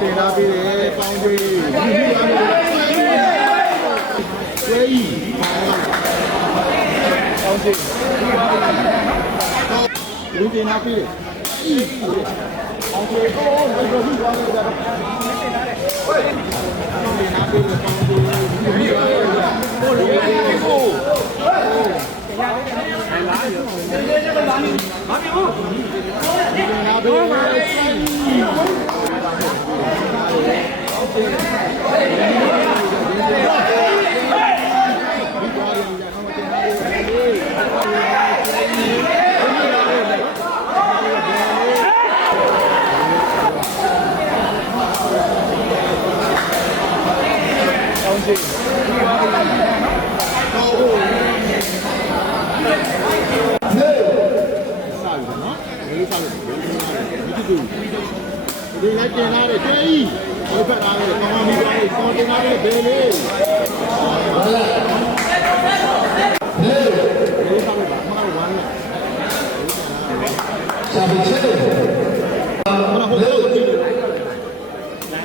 တင်လာပြီးတယ်ပေါင်းကြီးဆွေးပေါင်းကြီးလူတင်လာပြီးပေါင်းကြီးကိုဘယ်လိုလုပ်ရလဲတော့တင်လာပြီးပေါင်းကြီးကိုလူကိုဒီလိုက်တင်လာတဲ့ကျေးကြီးဟိုဘက်လာတဲ့ကောင်းမီးကောင်းကိုတင်လာတဲ့ဘယ်လေးဟုတ်လားဟေးဒီဆောင်ပါမဟုတ်ဝမ်းနဲ့ရှာပြီးချက်တယ်ဘာလို့ဟိုလိုကြည့်လဲ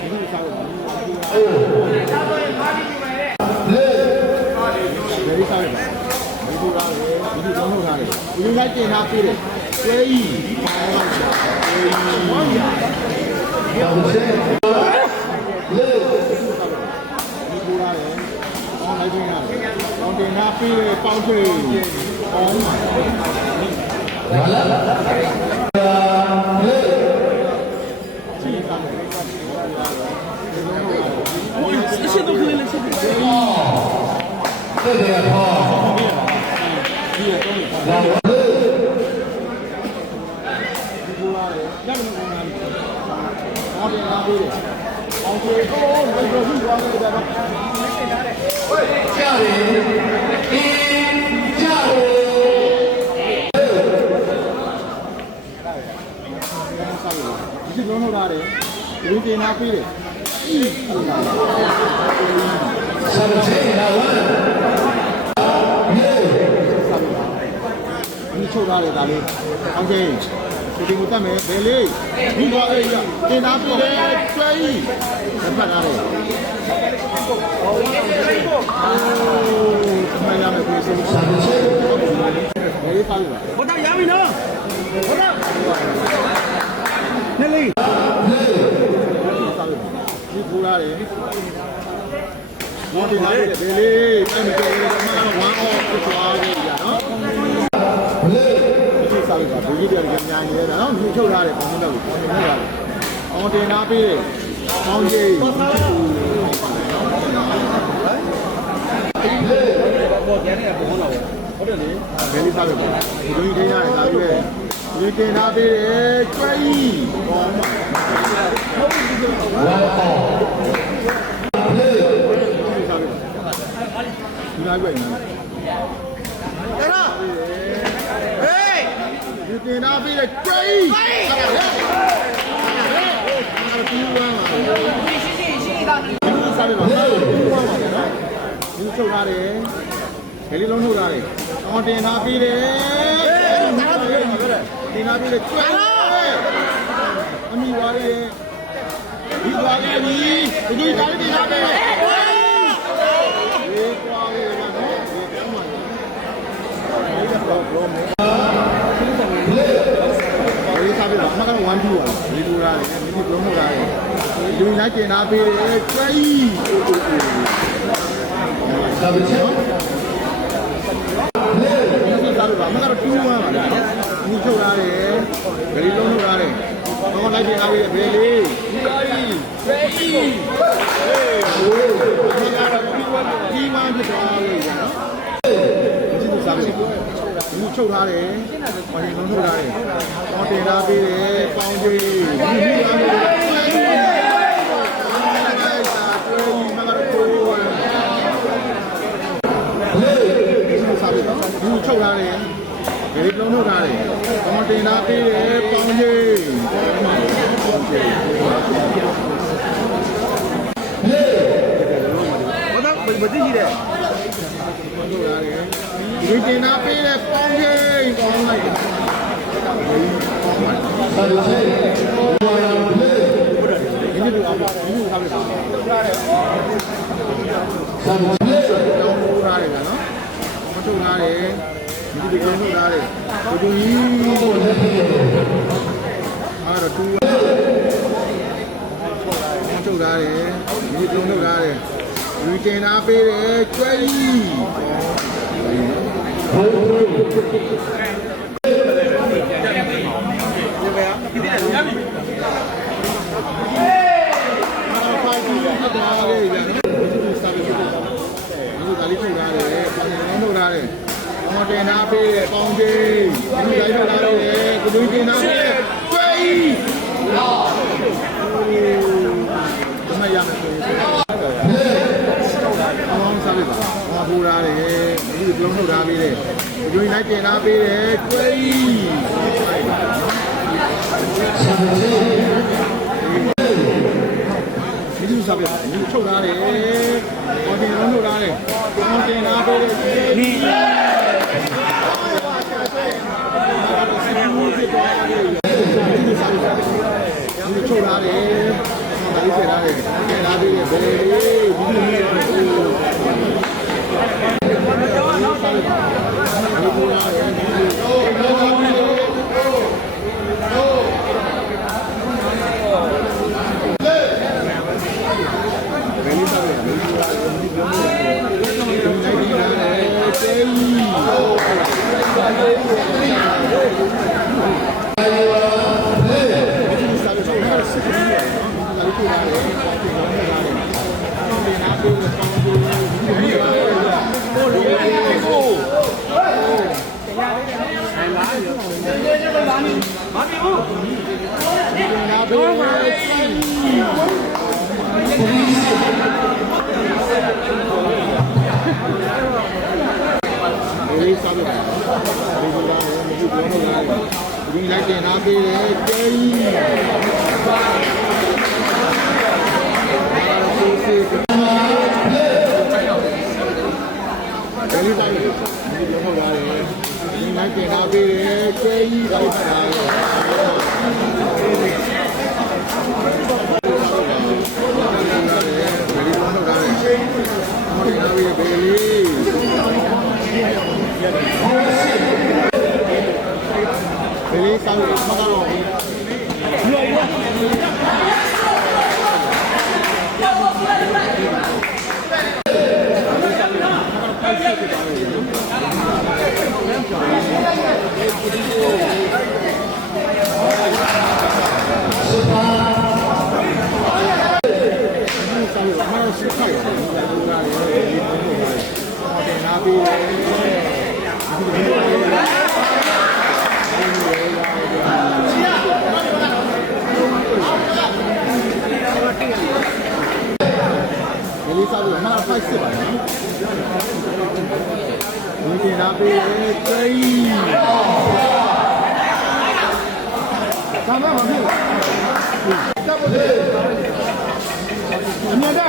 ဒီဆောင်ပါအိုးဟေးဒီဆောင်ပါဒီလိုလာတယ်ဒီလိုလုံးထားတယ်ဒီလိုက်တင်လာပြီးတယ်ကျေးကြီးဝမ်းရပေါင်းချေလေဒီပူလာတယ်ပေါင်းလိုက်ခြင်းရတယ်ပေါင်းတင်ထားပြီးပေါင်းချေပေါင်းပါလာလာလေကြည့်တာโอ้ยရှင်းတော့ခလေးလေးရှင်းတယ်တဲ့တယ်ဟောဒီတော့လာလေဒီပူလာတယ်ညနေ9နာရီအောင်တင်လာပြီးတယ်အောင်ကျေကိုဘယ်လိုလုပ်ရလဲတော့ကြားတယ်အင်းကြားတယ်ဒီလုံးလုံးလာတယ်ဒီတင်လာပြီးတယ်ဆက်တဲ့လာဝမ်းဒီချုပ်လာတယ်ဒါလေးအောင်ကျေဒီကိုတတ်မယ်ဘယ်လေးဒီတော့အေးရတင်သားပြတယ်ကျွဲကြီးဖတ်လာတယ်မရမယ်ပြေးစမ်းဘယ်ပါလဲဘုဒ္ဓရပြီနော်ဘုဒ္ဓနေလေးဒီပူလာတယ်ဘောတင်သားပြတယ်ဘယ်လေးအဲ့မကြည့်ရတော့မှ1 off ဖြစ်သွားပြီရနော်စားလိုက်တာဒူကြီးတွေကညာနေရတာနော်မြုပ်ထုတ်ထားတယ်ပုံစံတော့ပုံစံမျိုးရတယ်အောင်တင်သားပေးတယ်အောင်ကြီးဘောပြန်နေပုံတော့ဟုတ်တယ်လေဘယ်လိုစားလို့ဒီလိုကြီးထိန်းထားတယ်ဒါပြီးပဲဒီတင်သားပေးတယ်ကျွဲကြီးဘောမှာဒီလိုက်ပဲနော်တင်သားပြီးတဲ့ကျွေးဟုတ်တယ်ဒီဝမ်းလာရှိတာဒီစားတယ်နော်ဒီဝမ်းလာတယ်နော်ဒီချုပ်ထားတယ်ဘယ်လိုလုံးထုတ်ထားတယ်အော်တင်သားပြီးတယ်တင်သားပြီးတဲ့ကျွေးအမိဝါရီဒီဝါရီဒီသားလေးတင်သားပြီးတယ်ဒီကွာလေးနော်ဒီကမ်းမှာဒီကတော့စားပြီးတော့အမကတော့1 2ပါလေဒီလိုရတယ်ဒီလိုလုံးလို့ရတယ်လူလိုက်ကျင်သားပေးတယ်ကျွဲကြီးစားပြီးတော့ဒီစားပြီးတော့အမကတော့2 1ပါလေဒီချုပ်ထားတယ်ဂရီလုံးလို့ရတယ်တော့လိုက်ကျင်သားပေးတယ်ဘယ်လေးဒီပါကြီးကျွဲကြီးဟေးဒီကတော့ဒီမှဖြစ်သွားလို့ရနော်ဒီလိုစားပြီးဒီချုပ်ထားတယ်။ဘာရင်လုံးထုတ်ထားတယ်။ပေါင်းတင်ထားပေးတယ်။ပေါင်းကြီးဒီလိုမျိုးဒီချုပ်ထားတယ်။ဒီလုံးထုတ်ထားတယ်။ပေါင်းတင်ထားပေးတယ်။ပေါင်းကြီးဘာသိရှိတယ်ဒီတင်သားပေးတဲ့ပေါင်းကြီးပေါင်းလိုက်တာဆက်လို့ဆက်ဒီလိုအောင် တောင်းထိုးထားတယ်နော်မထုတ်ထားတယ်ဒီလိုထုတ်ထားတယ်ဒီကြီးအဲ့တော့2ထုတ်ထားတယ်ဒီလိုထုတ်ထားတယ်ဒီတင်ထားပေးတယ်ကျွဲကြီးတင်နာပေးတယ်ပေါင်းကြီးဒီလိုက်ထုတ်ထားတယ်ကိုလူတင်နာပေးတယ်ကျွေးဒီမှာရမယ်ဆိုရင်အောင်းစားလိုက်ပါဘာပူထားတယ်ဒီပြုံးထုတ်ထားပေးတယ်ကိုလူလိုက်တင်နာပေးတယ်ကျွေးဒီစားပြဒီထုတ်ထားတယ်ပေါ်တင်လုံးထုတ်ထားတယ်ပေါ်တင်နာပေးတယ်ဒီထုတ်ထားတယ်ဒါလေးဆက်ထားတယ်ဆက်ထားပြီးဘယ်လေးဒီလိုမျိုးလေးစားပြတယ်ဒီလိုလားမကြည့်ဘူးလို့လားဒီလိုက်တင်ထားပေးတယ်ကျေးဒီလိုက်တင်ထားပေးတယ်ကျေးလိုက်တာလေးစားလို့မကတော့ဘူးလေးစားလို့မဖိုက်စစ်ပါနော်ဒီတင်ထားပေးတယ်ကျေးသာမန်ပါဖြစ်တပ်ဖို့တယ်အမြတ်တာ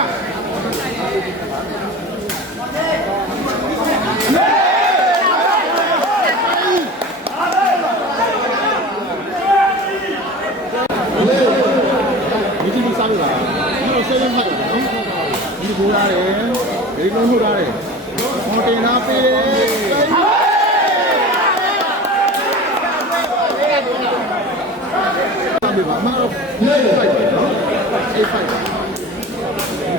ဒီဒီစားလို့လားဒီလိုစေးရမှာနော်ဒီကိုရတယ်ဒီလုံးထုတ်ရတယ်ဟောတင်ထားပေးတယ်တမ်းပါမတော့ဖိုက်ပါနော်အေးဖိုက်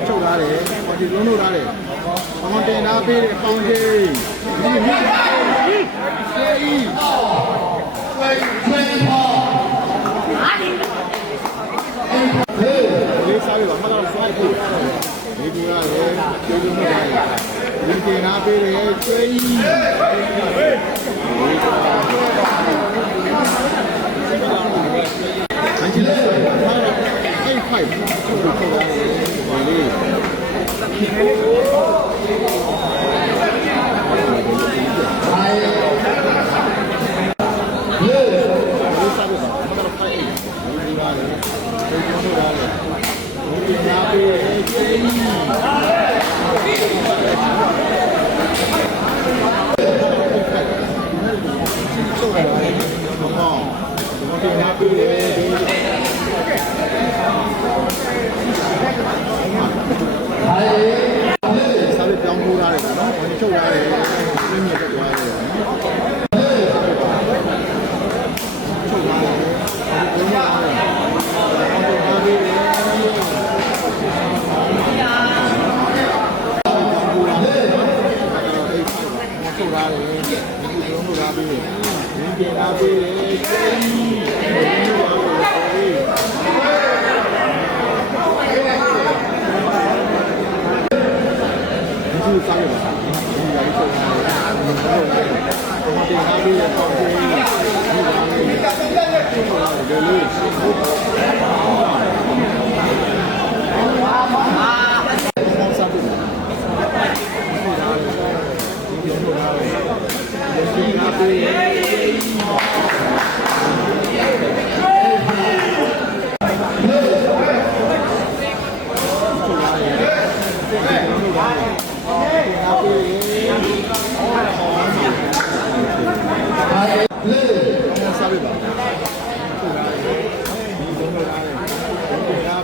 ချုပ်ထားတယ်ဟောဒီလုံးထုတ်ထားတယ်ဟောတင်ထားပေးတယ်ပေါင်းကြီးဒီမြတ်အေးလေးစားရပါမတော့ဖိုက်ဖို့ဒီကူရတယ်ကျေးဇူးများပါတယ်ဒီတင်နာပေးတယ်ကျွေးအန်ဂျီလာအိတ်ဖိုက်ထုတ်ထားတယ်ဒီလေးစား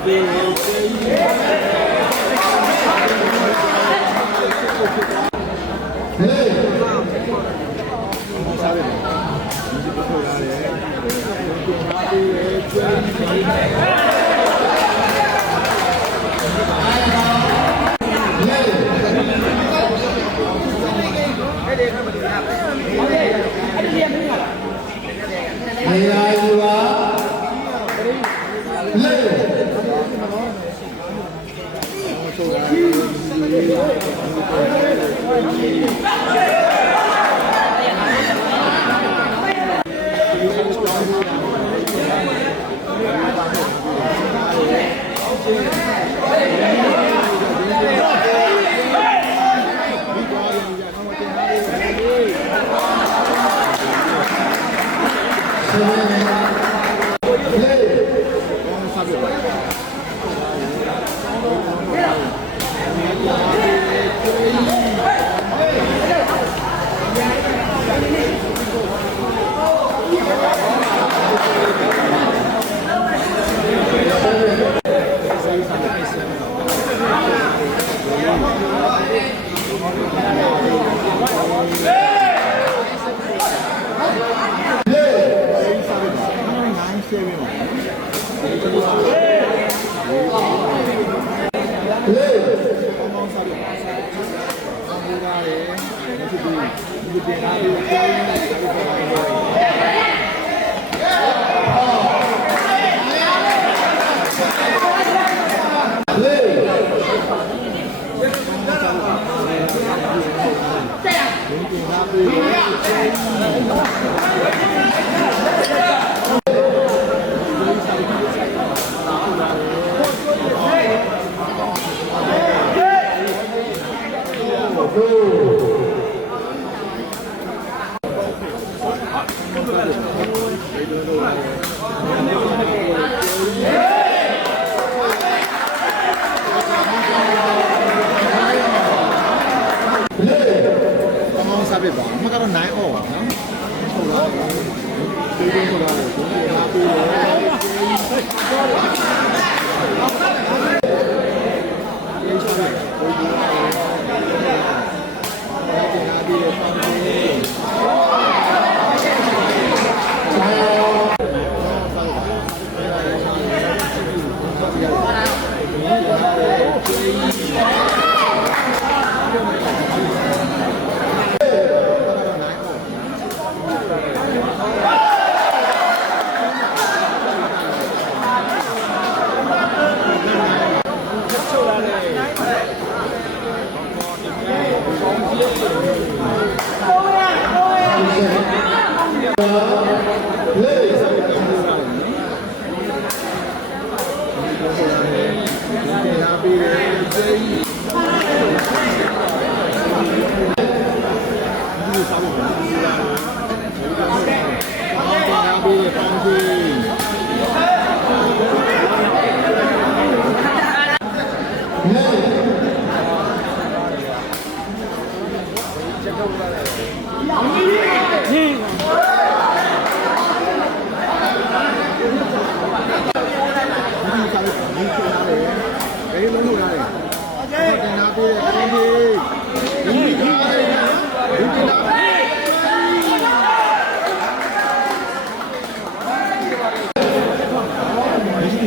ပေးတယ်ကျေးဇူးစားရတယ်ဒီပုဂ္ဂိုလ်ရတယ်ဒီမှာပေးတယ်ကျေးဇူးနေရာယူပါလေ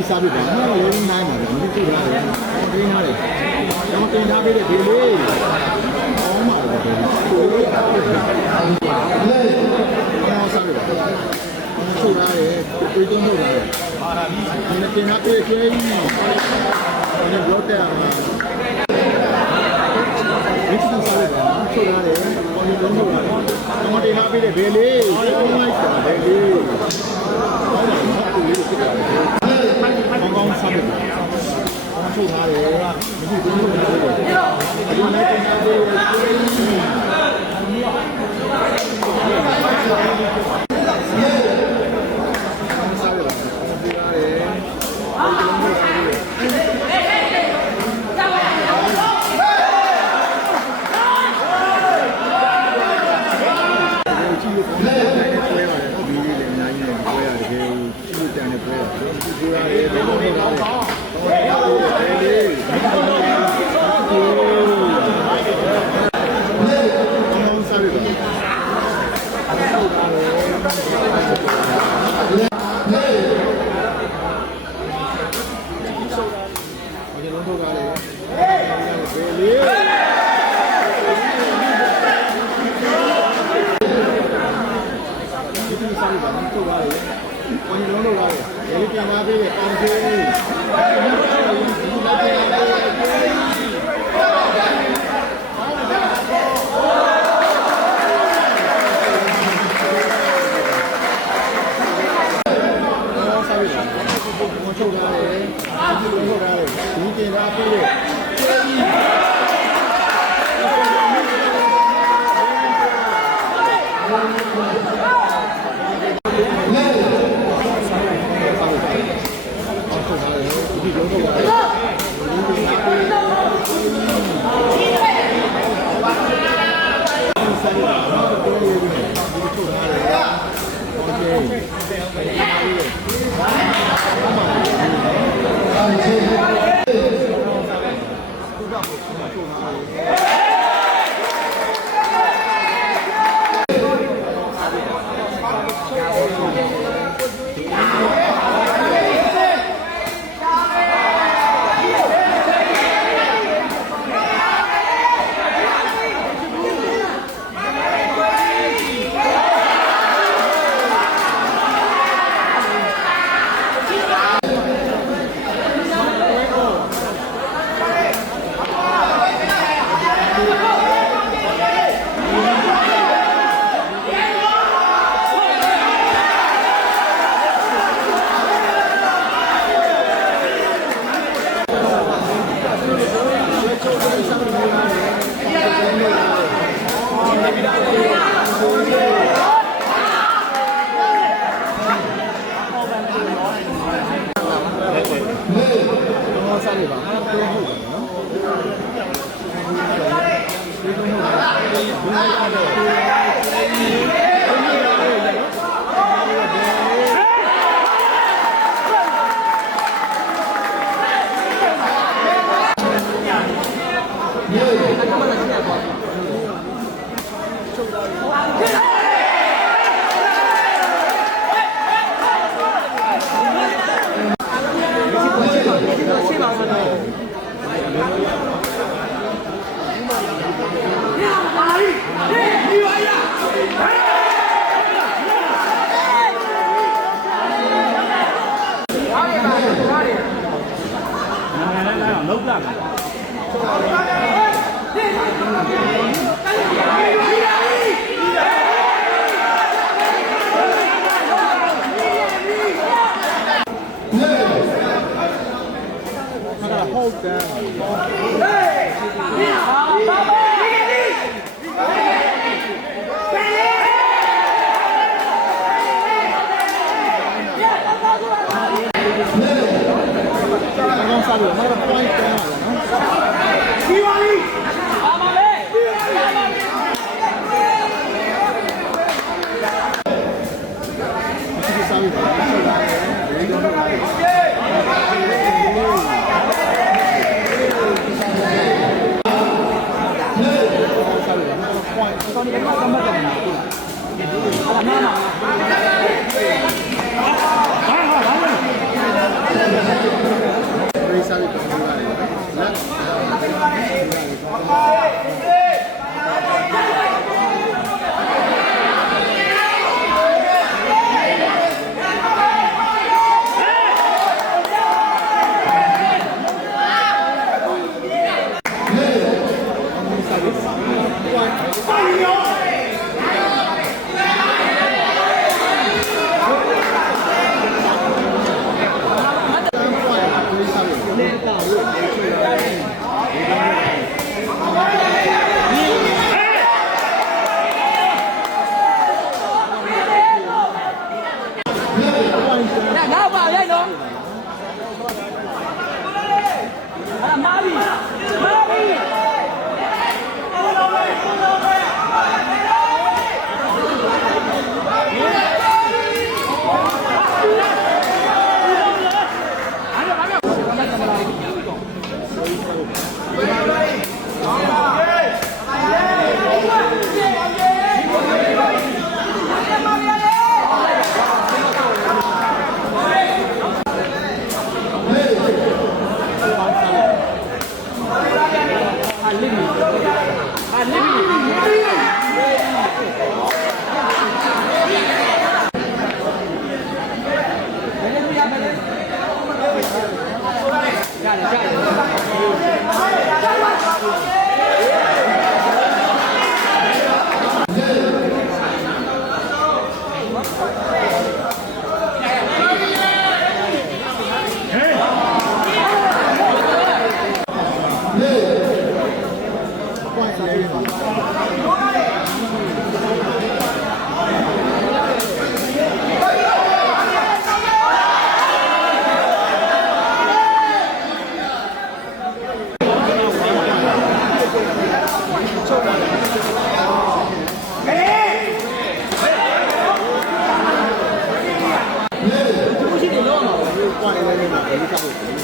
စားပြပါမယ်။လေးနိုင်ပါဘူး။ဒီလိုရတယ်။ဒီနားလေး။ကျွန်တော်တင်ထားပေးတဲ့ဒီလေး။အောင်းပါတော့တယ်။ကိုယ်လေးအားလေး။အောင်းစားပြပါ။ထုတ်ရတယ်။တွေးသွင်းထုတ်ရတယ်။ဟာဒီတင်ထားပေးကျွေးကြီး။ဒီဘလော့တက်ရမှာ။ဒီစစားလေးကထုတ်ရတယ်။ပေါ်နေလုံးထုတ်ရတယ်။ကျွန်တော်တင်ထားပေးတဲ့ဒီလေး။ကျောင်းလိုက်တာဒီလေး။အောင်းပါတော့ကိုယ်လေးဖြစ်တာလေ။ကောင်းစားတယ်။အောင်ထုတ်ထားတယ်။ဒီလိုမျိုးလုပ်တယ်။ဒီနေ့တင်ထားတယ်။ ထုတ်တာလေဘယ်လေးဒီလိုစားရတာထုတ်တာလေဝိုင်းလုံးလို့ရတယ်ဒီပြန်လာပြီးအောင်သေးဒီထုတ်တာလေဒီလိုထုတ်တာလေဒီကျင်သားပြီးလို့စားရပါတော့ဟုတ်တယ်လောက်လာဟုတ်တယ်刚杀的，那个关一关了，第八力，阿妈嘞，这个杀的， လေးချဖို့